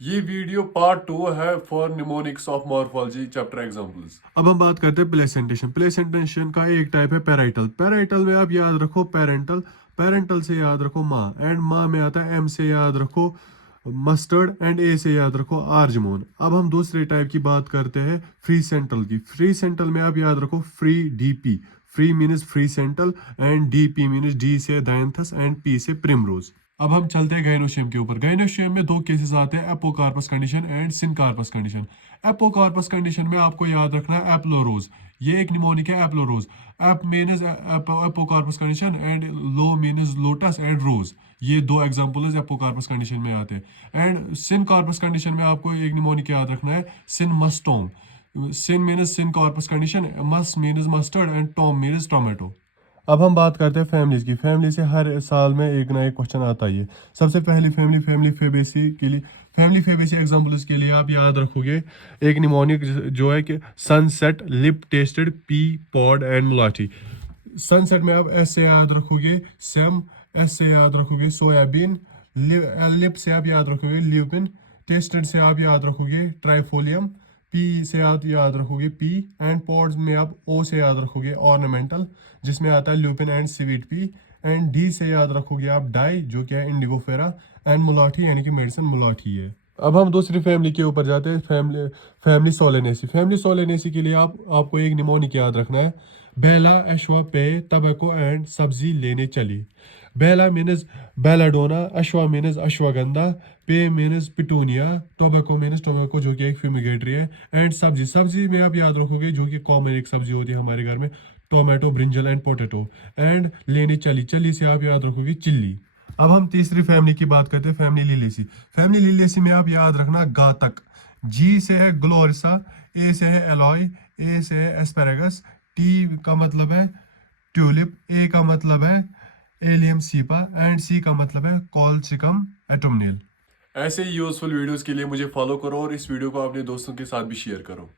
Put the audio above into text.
ये video part 2 है for mnemonics of morphology chapter examples. अब हम बात करते हैं प्लेसेंटेशन। प्लेसेंटेशन का एक टाइप है पैराइटल। पैराइटल में आप याद रखो पेरेंटल, पेरेंटल से याद रखो माँ, एंड माँ में आता है एम से याद रखो मस्टर्ड, एंड ए से याद रखो आर्जमोन। अब हम दूसरे टाइप की बात करते हैं फ्री सेंट्रल की। फ्री सेंट्रल में आप याद रखो free DP. Free means free central, and DP means D से डायंथस एंड पी से प्रिमरोज। अब हम चलते हैं गाइनोशियम के ऊपर। गाइनोशियम में दो केसेस आते हैं, apocarpous condition and syncarpous condition. Apocarpous condition में आपको याद रखना है एप्लोरोज। ये एक निमोनिक है एप्लोरोज। Ap means apocarpous condition and lo means lotus and rose. ये दो एग्जांपल्स एपोकार्पस कंडीशन में आते हैं। एंड सिनकार्पस कंडीशन में आपको एक निमोनिक याद रखना है सिनमस्टोम। सिन मीनस सिनकार्पस कंडीशन, मस मीनस मस्टर्ड एंड टोम मीनस टोमेटो। अब हम बात करते हैं फैमिलीज की। फैमिली से हर साल में एक ना एक क्वेश्चन आता ही है। सबसे पहली फैमिली फैमिली फेबेसी के लिए, फैमिली फेबेसी एग्जांपल्स के लिए आप याद रखोगे एक निमोनिक जो है कि sunset, lip tested, pea pod and मुलाठी। सनसेट में आप एस से याद रखोगे सेम, एस से याद रखोगे सोयाबीन, लिप से आप याद रखोगे ल्यूपिन, टेस्टेड से आप याद रखोगे ट्राइफोलियम, पी से आप याद रखोगे पी, एंड पॉड्स में आप ओ से याद रखोगे ऑर्नामेंटल, जिसमें आता है lupin and sweet pea, and D से याद रखोगे आप डाई जो कि है इंडिगोफेरा, एंड मुलाठी यानी कि मेडिसिन मुलाठी है। अब हम दूसरी फैमिली के ऊपर जाते हैं, family family Solanaceae. Family Solanaceae के लिए आपको एक निमोनिक याद रखना है, बेला एशवा पे तबको एंड सब्जी लेने चली। बेला मीनस बेलाडोना, अश्वा मीनस अश्वगंधा, पे मीनस पिटूनिया, टोबैको मीनस टोबैको जो कि एक फ्यूमिगेटरी है, एंड सब्जी, सब्जी में आप याद रखोगे जो कि कॉमन एक सब्जी होती है हमारे घर में, tomato, brinjal and potato. And लेने चली, चली से आप याद रखोगे चिल्ली। अब हम तीसरी फैमिली की बात करते हैं, फैमिली लिलिएसी। फैमिली लिलिएसी में आप याद रखना गातक। जी से है ग्लोरिसा, ए से है एलॉय, ए से है एस्पेरेगस, टी का मतलब है ट्यूलिप, ए का मतलब है एलियम सीपा, एंड सी का मतलब है कॉलसिकम एटोमनेल। ऐसे ही यूजफुल वीडियोस के लिए मुझे फॉलो करो और इस वीडियो को अपने दोस्तों के साथ भी शेयर करो।